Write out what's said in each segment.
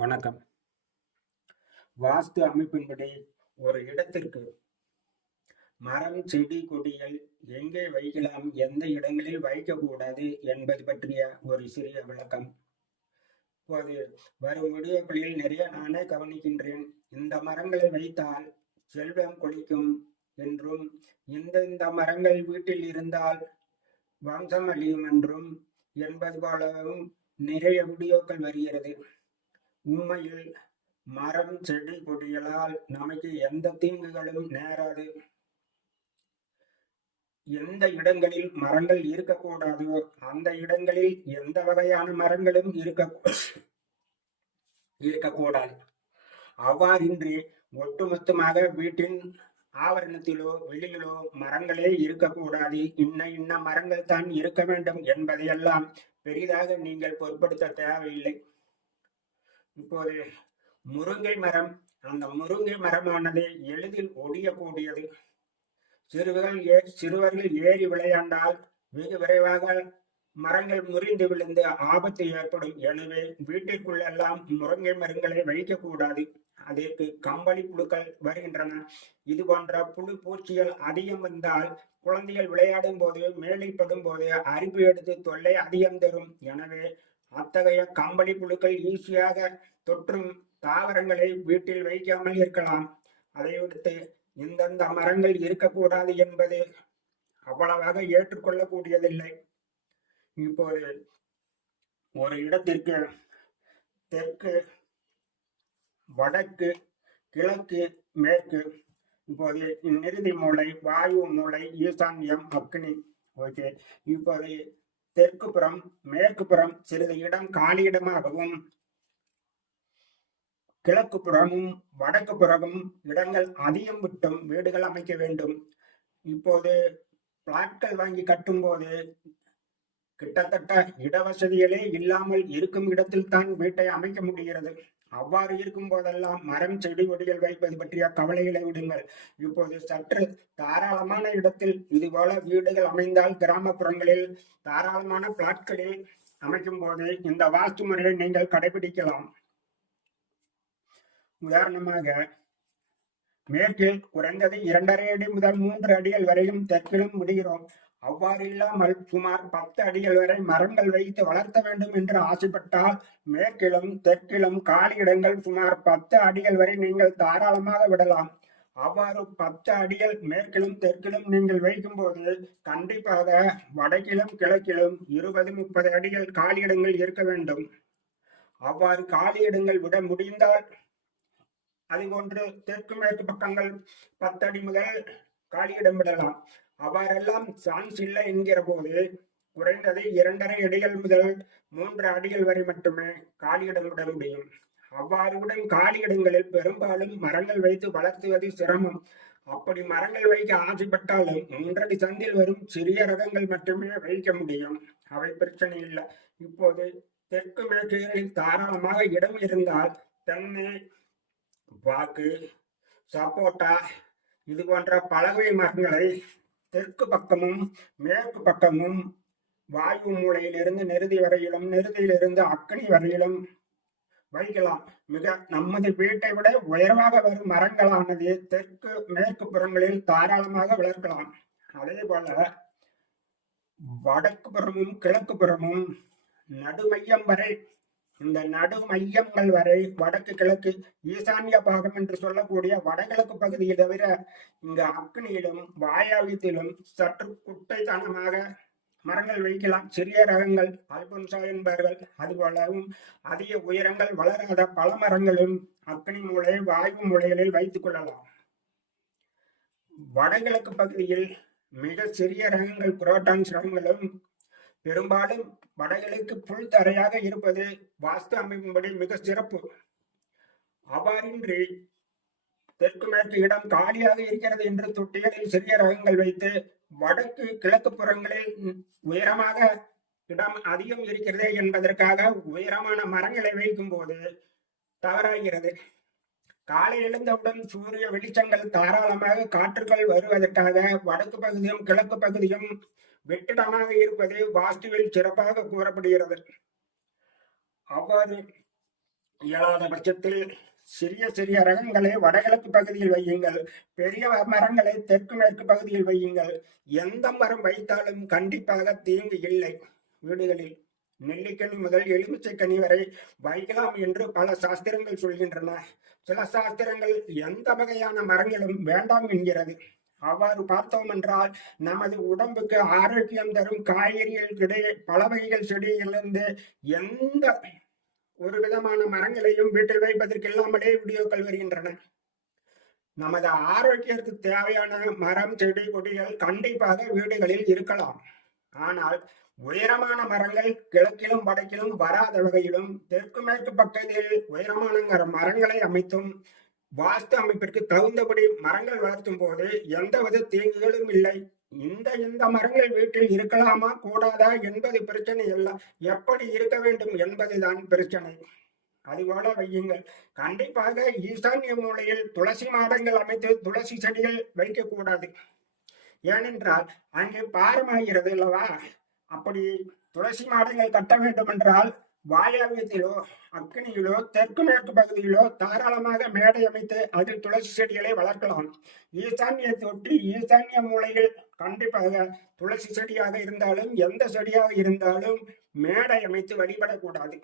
வணக்கம். வாஸ்து அமைப்பின்படி ஒரு இடத்திற்கு மரம் செடி கொடிகள் எங்கே வைக்கலாம் எந்த இடங்களில் வைக்கக்கூடாது என்பது பற்றிய ஒரு சிறிய விளக்கம். இப்போது வரும் வீடியோக்களில் நிறைய நானே கவனிக்கின்றேன். இந்த மரங்களை வைத்தால் செல்வம் கொளிக்கும் என்றும் இந்த இந்த மரங்கள் வீட்டில் இருந்தால் வம்சம் அழியும் என்றும் என்பது போலவும் நிறைய வீடியோக்கள் வருகிறது. உண்மையில் மரம் செடி கொடிகளால் நமக்கு எந்த தீங்குகளும் நேராது. எந்த இடங்களில் மரங்கள் இருக்கக்கூடாதோ அந்த இடங்களில் எந்த வகையான மரங்களும் இருக்க இருக்கக்கூடாது. அவ்வாறின்றி ஒட்டுமொத்தமாக வீட்டின் ஆவரணத்திலோ வெளியிலோ மரங்களே இருக்கக்கூடாது. இன்ன இன்ன மரங்கள் தான் இருக்க வேண்டும் என்பதையெல்லாம் பெரிதாக நீங்கள் பொருட்படுத்த தேவையில்லை. இப்போது முருங்கை மரம் அந்த முருங்கை மரமானது எளிதில் ஒடியக்கூடியது. சிறுவர்கள் ஏ சிறுவர்கள் ஏறி விளையாண்டால் வெகு விரைவாக மரங்கள் முறிந்து விழுந்து ஆபத்து ஏற்படும். எனவே வீட்டிற்குள்ளெல்லாம் முருங்கை மரங்களை வைக்கக்கூடாது. அதற்கு கம்பளி புழுக்கள் வருகின்றன. இது போன்ற புழு பூச்சிகள் அதிகம் வந்தால் குழந்தைகள் விளையாடும் போது மேலில் படும் போது அரிப்பு எடுத்து தொல்லை அதிகம் தரும். எனவே அத்தகைய கம்பளி புழுக்கள் ஈஸியாக தொற்றும் தாவரங்களை வீட்டில் வைக்காமல் இருக்கலாம். அதை விடுத்து இந்தந்த மரங்கள் இருக்கக்கூடாது என்பது அவ்வளவாக ஏற்றுக்கொள்ளக்கூடியதில்லை. இப்போது ஒரு இடத்திற்கு தெற்கு வடக்கு கிழக்கு மேற்கு இப்போது இந்நிறுதி மூளை வாயு மூளை ஈசான்யம் அக்னி. ஓகே. இப்போது தெற்கு புறம் மேற்கு புறம் சிறிது இடம் காலியிடமாகவும் கிழக்கு புறமும் வடக்கு புறமும் இடங்கள் அதிகம் விட்டும் வீடுகள் அமைக்க வேண்டும். இப்போது பிளாட்கள் வாங்கி கட்டும்போது கிட்டத்தட்ட இடவசதிகளே இல்லாமல் இருக்கும் இடத்தில் தான் வீட்டை அமைக்க முடிகிறது. அவ்வாறு இருக்கும் போதெல்லாம் மரம் செடி கொடிகள் வைப்பது பற்றிய கவலைகளை விடுங்கள். இப்போது சற்று தாராளமான இடத்தில் இதுபோல வீடுகள் அமைந்தால் கிராமப்புறங்களில் தாராளமான பிளாட்களில் அமைக்கும் போது இந்த வாஸ்து முறையை நீங்கள் கடைபிடிக்கலாம். உதாரணமாக மேற்கில் குறைந்தது இரண்டரை அடி முதல் மூன்று அடிகள் வரையும் தெற்கிலும் முடிகிறோம். அவ்வாறில்லாமல் சுமார் பத்து அடிகள் வரை மரங்கள் வைத்து வளர்த்த வேண்டும் என்று ஆசைப்பட்டால் மேற்கிலும் தெற்கிலும் காலி இடங்கள் சுமார் பத்து அடிகள் வரை நீங்கள் தாராளமாக விடலாம். அவ்வாறு பத்து அடிகள் மேற்கிலும் தெற்கிலும் நீங்கள் வைக்கும் போது கண்டிப்பாக வடக்கிலும் கிழக்கிலும் இருபது முப்பது அடிகள் காலி இடங்கள் இருக்க வேண்டும். அவ்வாறு காலி இடங்கள் விட முடிந்தால் அதுபோன்று தெற்கு மேற்கு பக்கங்கள் பத்து அடி முதல் காலியிடம் விடலாம். அவ்வாறெல்லாம் சான்ஸ் இல்லை என்கிற போது குறைந்தது இரண்டரை அடிகள் முதல் மூன்று அடிகள் வரை மட்டுமே காலியிடம் விட முடியும் அவ்வாறுடன் காலியிடங்களில் பெரும்பாலும் மரங்கள் வைத்து வளர்த்துவது சிரமம். அப்படி மரங்கள் வைக்க ஆசைப்பட்டாலும் மூன்றடி சந்தில் வரும் சிறிய ரகங்கள் மட்டுமே வைக்க முடியும். அவை பிரச்சனை இல்லை. இப்போது தெற்கு மேற்குகளில் தாராளமாக இடம் இருந்தால் தென்னை வாக்கு சப்போட்டா இது போன்ற பலகை மரங்களை தெற்கு பக்கமும் மேற்கு பக்கமும் வாயு மூலையிலிருந்து நிறுதி வரையிலும் நிறுதியிலிருந்து அக்கனி வரையிலும் வைக்கலாம். மிக நமது வீட்டை விட உயர்வாக வரும் மரங்களானது தெற்கு மேற்கு புறங்களில் தாராளமாக வளர்க்கலாம். அதே போல வடக்கு புறமும் கிழக்கு புறமும் நடுமையம் வரை இந்த நடு மையங்கள் வரை வடக்கு கிழக்கு ஈசான்ய பாகம் என்று சொல்லக்கூடிய வடகிழக்கு பகுதியை தவிர இங்கு அக்னியிலும் வாயாவியத்திலும் சற்று குட்டைத்தனமாக மரங்கள் வைக்கலாம். சிறிய ரகங்கள் அல்பன்சா என்பார்கள். அதுபோலவும் அதிக உயரங்கள் வளராத பல மரங்களும் அக்னி மூலை வாயு மூலைகளில் வைத்துக் கொள்ளலாம். வடகிழக்கு பகுதியில் மிக சிறிய ரகங்கள் புரோட்டான்ஸ் ரகங்களும் பெரும்பாலும் வடகிழக்கு புல் தரையாக இருப்பது வாஸ்து அமைப்பின்படி மிக சிறப்பு. அவ்வாறின்றி தெற்கு மேற்கு இடம் காலியாக இருக்கிறது என்று தொட்டிகளில் சிறிய ரகங்கள் வைத்து வடக்கு கிழக்கு புறங்களில் உயரமாக இடம் அதிகம் இருக்கிறதே என்பதற்காக உயரமான மரங்களை வைக்கும் போது தவறாகிறது. காலை எழுந்தவுடன் சூரிய வெளிச்சங்கள் தாராளமாக காற்றுகள் வருவதற்காக வடக்கு பகுதியும் கிழக்கு பகுதியும் வெற்றிடமாக இருப்பது வாஸ்துவில் சிறப்பாக கூறப்படுகிறது. அவ்வாறு இயலாத பட்சத்தில் சிறிய சிறிய ரகங்களை வடகிழக்கு பகுதியில் வையுங்கள். பெரிய மரங்களை தெற்கு மேற்கு பகுதியில் வையுங்கள். எந்த மரம் வைத்தாலும் கண்டிப்பாக தீங்கு இல்லை. வீடுகளில் நெல்லிக்கனி முதல் எலுமிச்சை கனி வரை வைக்கலாம் என்று பல சாஸ்திரங்கள் சொல்கின்றன. சில சாஸ்திரங்கள் எந்த வகையான மரங்களும் வேண்டாம் என்கிறது. அவ்வாறு பார்த்தோம் என்றால் நமது உடம்புக்கு ஆரோக்கியம் தரும் காய்கறிகள் கிடை பல வகைகள் செடியிலிருந்து எந்த ஒரு விதமான மரங்களையும் வீட்டில் வைப்பதற்கு இல்லாமலே வீடியோக்கள் வருகின்றன. நமது ஆரோக்கியத்துக்கு தேவையான மரம் செடி கொடிகள் கண்டிப்பாக வீடுகளில் இருக்கலாம். ஆனால் உயரமான மரங்கள் கிழக்கிலும் வடக்கிலும் வராத வகையிலும் தெற்கு மேற்கு பக்கத்தில் உயரமான மரங்களை அமைத்தும் வாஸ்து அமைப்பிற்கு தகுந்தபடி மரங்கள் வளர்த்தும் போது எந்தவித தீங்குகளும் இல்லை. இந்த இந்த மரங்கள் வீட்டில் இருக்கலாமா கூடாதா என்பது பிரச்சனை அல்ல. எப்படி இருக்க வேண்டும் என்பதுதான் பிரச்சனை. அதுபோல வையுங்கள். கண்டிப்பாக ஈசான்ய மூலையில் துளசி மாடங்கள் அமைத்து துளசி செடிகள் வைக்கக்கூடாது. ஏனென்றால் அங்கே பாரமாகிறது அல்லவா? அப்படி துளசி மாடங்கள் கட்ட வேண்டும் என்றால் வாயாவியத்திலோ அக்னியிலோ தெற்கு மேற்கு பகுதியிலோ தாராளமாக மேடை அமைத்து அதில் துளசி செடிகளை வளர்க்கலாம். ஈசான்யத்தை ஒட்டி ஈசான்ய மூலையில் கண்டிப்பாக துளசி செடியாக இருந்தாலும் எந்த செடியாக இருந்தாலும் மேடை அமைத்து வழிபடக்கூடாது.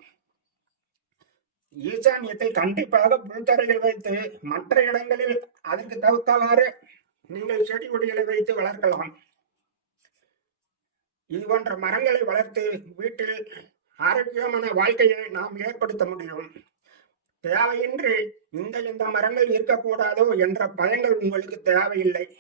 ஈசான்யத்தில் கண்டிப்பாக புல்தரையில் வைத்து மற்ற இடங்களில் அதற்கு தகுத்தவாறு நீங்கள் செடி கொடிகளை வைத்து வளர்க்கலாம். இது போன்ற மரங்களை வளர்த்து வீட்டில் ஆரோக்கியமான வாழ்க்கையை நாம் ஏற்படுத்த முடியும். தேவையின்றி இந்த இந்த மரங்கள் இருக்கக்கூடாதோ என்ற பயங்கள் உங்களுக்கு தேவையில்லை.